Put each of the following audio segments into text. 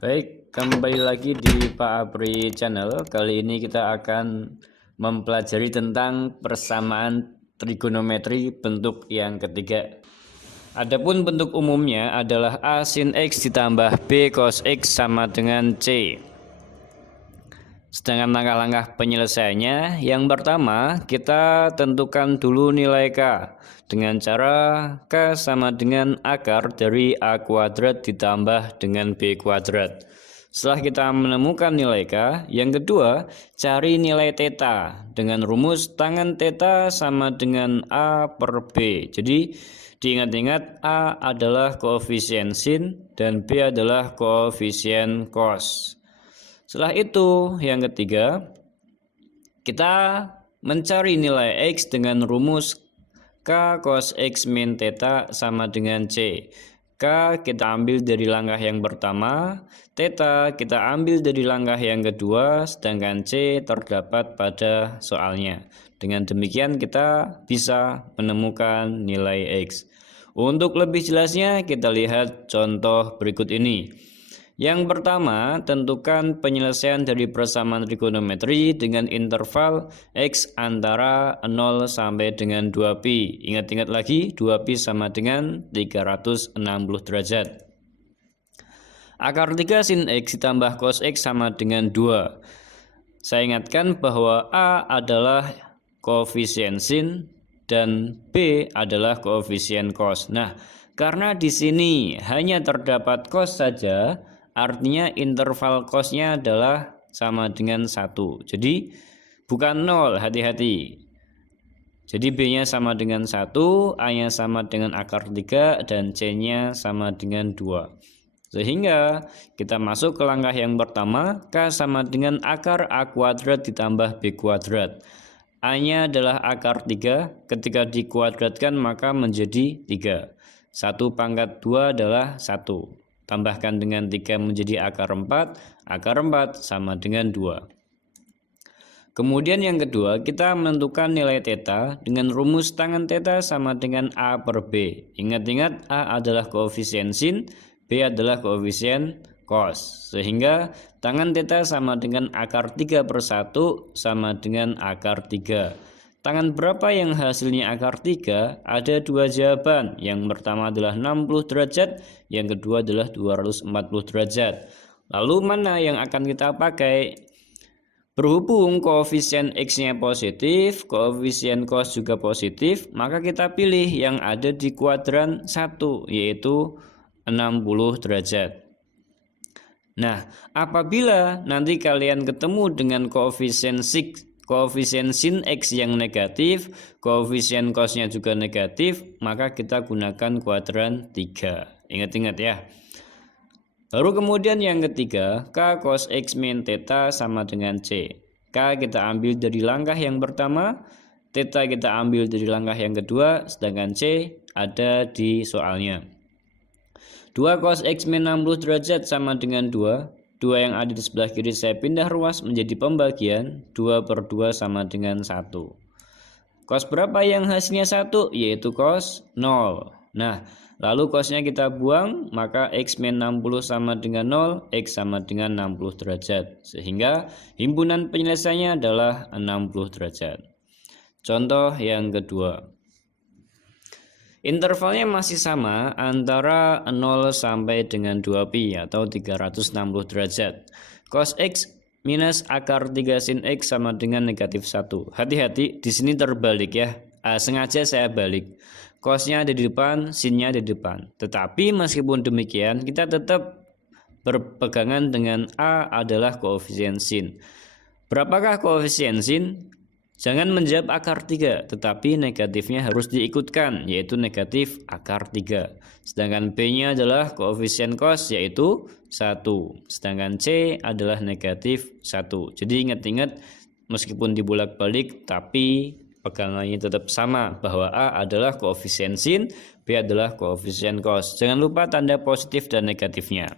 Baik, kembali lagi di Pak Apri Channel. Kali ini kita akan mempelajari tentang persamaan trigonometri bentuk yang ketiga. Adapun bentuk umumnya adalah A sin X ditambah B cos X sama dengan C. Sedangkan langkah-langkah penyelesaiannya, yang pertama kita tentukan dulu nilai K dengan cara K sama dengan akar dari A kuadrat ditambah dengan B kuadrat. Setelah kita menemukan nilai K, yang kedua cari nilai theta dengan rumus tangan theta sama dengan A per B. Jadi diingat-ingat, A adalah koefisien sin dan B adalah koefisien cos. Setelah itu, yang ketiga, kita mencari nilai X dengan rumus K cos X min theta sama dengan C. K kita ambil dari langkah yang pertama, theta kita ambil dari langkah yang kedua, sedangkan C terdapat pada soalnya. Dengan demikian kita bisa menemukan nilai X. Untuk lebih jelasnya kita lihat contoh berikut ini. Yang pertama, tentukan penyelesaian dari persamaan trigonometri dengan interval X antara 0 sampai dengan 2pi. Ingat-ingat lagi, 2pi sama dengan 360 derajat. Akar 3 sin X ditambah cos X sama dengan 2. Saya ingatkan bahwa A adalah koefisien sin dan B adalah koefisien cos. Nah, karena di sini hanya terdapat cos saja, artinya interval cosnya adalah sama dengan 1. Jadi bukan 0, hati-hati. Jadi B-nya sama dengan 1, A-nya sama dengan akar 3, dan C-nya sama dengan 2. Sehingga kita masuk ke langkah yang pertama, K sama dengan akar A kuadrat ditambah B kuadrat. A-nya adalah akar 3, ketika dikuadratkan maka menjadi 3. 1 pangkat 2 adalah 1. Tambahkan dengan 3 menjadi akar 4, akar 4 sama dengan 2. Kemudian yang kedua, kita menentukan nilai theta dengan rumus tangan theta sama dengan A per B. Ingat-ingat, A adalah koefisien sin, B adalah koefisien cos. Sehingga tangan theta sama dengan akar 3 per 1 sama dengan akar 3. Tangan berapa yang hasilnya akar 3? Ada dua jawaban. Yang pertama adalah 60 derajat, yang kedua adalah 240 derajat. Lalu mana yang akan kita pakai? Berhubung koefisien X-nya positif, koefisien cos juga positif, maka kita pilih yang ada di kuadran 1, yaitu 60 derajat. Nah, apabila nanti kalian ketemu dengan koefisien sin X yang negatif, koefisien cosnya juga negatif, maka kita gunakan kuadran 3. Ingat-ingat ya. Baru kemudian yang ketiga, K cos X min theta sama dengan C. K kita ambil dari langkah yang pertama, theta kita ambil dari langkah yang kedua, sedangkan C ada di soalnya. 2 cos X min 60 derajat sama dengan 2. 2 yang ada di sebelah kiri saya pindah ruas menjadi pembagian, 2 per 2 sama dengan 1. Cos berapa yang hasilnya 1? Yaitu cos 0. Nah, lalu cosnya kita buang, maka X min 60 sama dengan 0, X sama dengan 60 derajat. Sehingga himpunan penyelesaiannya adalah 60 derajat. Contoh yang kedua. Intervalnya masih sama antara 0 sampai dengan 2pi atau 360 derajat. Cos X minus akar 3 sin X sama dengan negatif 1. Hati-hati, di sini terbalik ya. Sengaja saya balik. Cosnya ada di depan, sinnya ada di depan. Tetapi meskipun demikian, kita tetap berpegangan dengan A adalah koefisien sin. Berapakah koefisien sin? Jangan menjawab akar 3, tetapi negatifnya harus diikutkan, yaitu negatif akar 3. Sedangkan B-nya adalah koefisien cos, yaitu 1. Sedangkan C adalah negatif 1. Jadi ingat-ingat, meskipun dibolak-balik, tapi pegangannya tetap sama, bahwa A adalah koefisien sin, B adalah koefisien cos. Jangan lupa tanda positif dan negatifnya.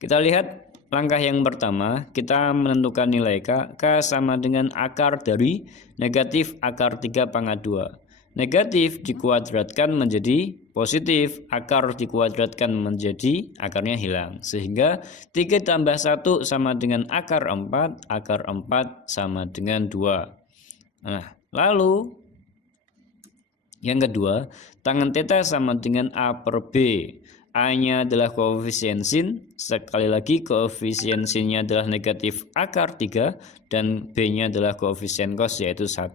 Kita lihat langkah yang pertama, kita menentukan nilai K. K sama dengan akar dari negatif akar 3 pangkat 2. Negatif dikuadratkan menjadi positif, akar dikuadratkan menjadi akarnya hilang. Sehingga 3 tambah 1 sama dengan akar 4 sama dengan 2. Nah, lalu yang kedua, tangen theta sama dengan A per B. A-nya adalah koefisien sin, sekali lagi koefisien sinnya adalah negatif akar 3, dan B-nya adalah koefisien cos yaitu 1.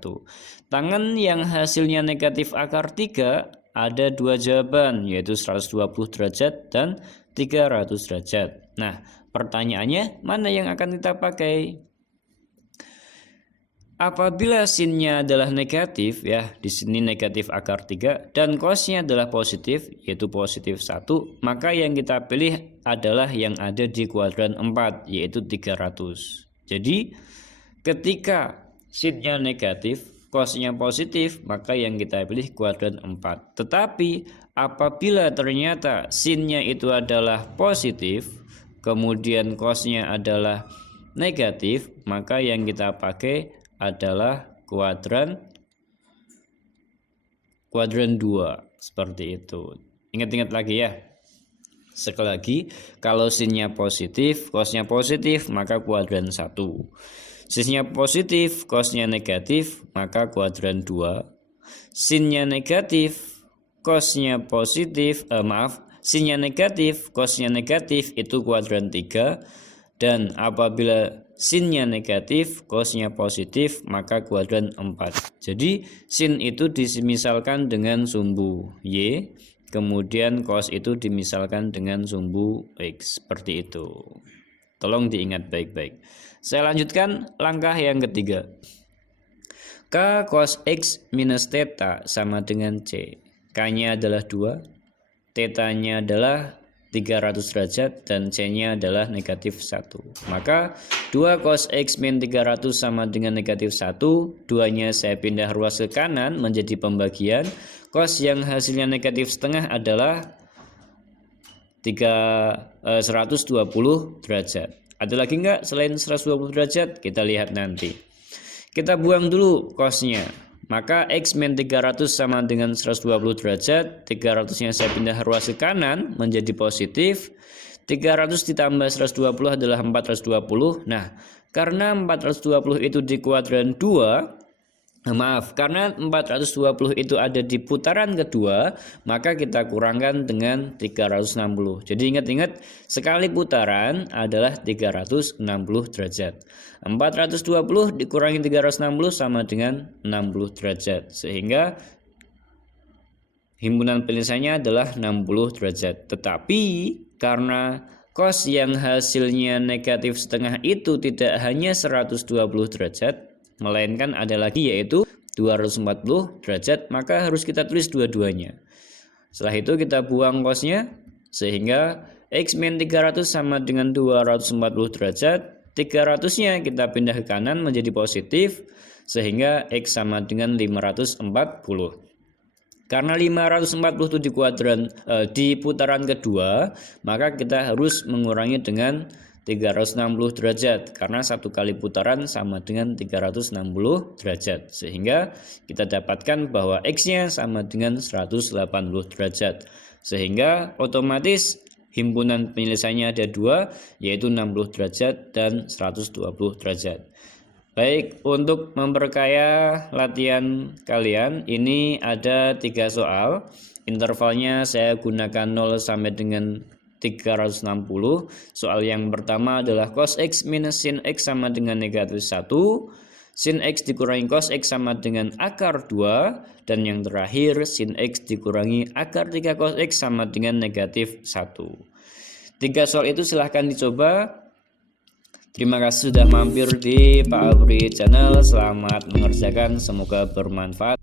Tangen yang hasilnya negatif akar 3 ada dua jawaban, yaitu 120 derajat dan 300 derajat. Nah, pertanyaannya mana yang akan kita pakai? Apabila sinnya adalah negatif, ya di sini negatif akar 3, dan cosnya adalah positif, yaitu positif 1, maka yang kita pilih adalah yang ada di kuadran 4, yaitu 300. Jadi ketika sinnya negatif, cosnya positif, maka yang kita pilih kuadran 4. Tetapi apabila ternyata sinnya itu adalah positif, kemudian cosnya adalah negatif, maka yang kita pakai adalah kuadran 2, seperti itu. Ingat-ingat lagi ya. Sekali lagi, kalau sinnya positif, cosnya positif, maka kuadran 1. Sinnya positif, cosnya negatif, maka kuadran 2. Sinnya negatif, cosnya positif, sinnya negatif, cosnya negatif, itu kuadran 3. Dan apabila sinnya negatif, cosnya positif, maka kuadran 4. Jadi sin itu dimisalkan dengan sumbu Y, kemudian cos itu dimisalkan dengan sumbu X, seperti itu. Tolong diingat baik-baik. Saya lanjutkan langkah yang ketiga. K cos X minus theta sama dengan C. K-nya adalah 2, theta-nya adalah 300 derajat, dan C-nya adalah negatif 1. Maka 2 cos X min 300 sama dengan negatif 1. 2-nya saya pindah ruas ke kanan menjadi pembagian. Cos yang hasilnya negatif setengah adalah 120 derajat. Ada lagi enggak selain 120 derajat? Kita lihat nanti. Kita buang dulu cosnya. Maka X min 300 sama dengan 120 derajat. 300-nya saya pindah ruas ke kanan menjadi positif. 300 ditambah 120 adalah 420. Nah, karena 420 itu di kuadran 2, karena 420 itu ada di putaran kedua, maka kita kurangkan dengan 360. Jadi ingat-ingat, sekali putaran adalah 360 derajat. 420 dikurangi 360 sama dengan 60 derajat. Sehingga himpunan penyelesaiannya adalah 60 derajat. Tetapi karena cos yang hasilnya negatif setengah itu tidak hanya 120 derajat, melainkan ada lagi yaitu 240 derajat, maka harus kita tulis dua-duanya. Setelah itu kita buang cosnya, sehingga X min 300 sama dengan 240 derajat. 300-nya kita pindah ke kanan menjadi positif, sehingga X sama dengan 540. Karena 540 itu di kuadran di putaran kedua, maka kita harus mengurangi dengan 360 derajat, karena satu kali putaran sama dengan 360 derajat, sehingga kita dapatkan bahwa X-nya sama dengan 180 derajat, sehingga otomatis himpunan penyelesaiannya ada 2, yaitu 60 derajat dan 120 derajat. Baik, untuk memperkaya latihan kalian, ini ada 3 soal. Intervalnya saya gunakan 0 sampai dengan 360. Soal yang pertama adalah cos X minus sin X sama dengan negatif 1. Sin X dikurangi cos X sama dengan akar 2. Dan yang terakhir sin X dikurangi akar 3 cos X sama dengan negatif 1. 3 soal itu silahkan dicoba. Terima kasih sudah mampir di Pak Abri Channel. Selamat mengerjakan, semoga bermanfaat.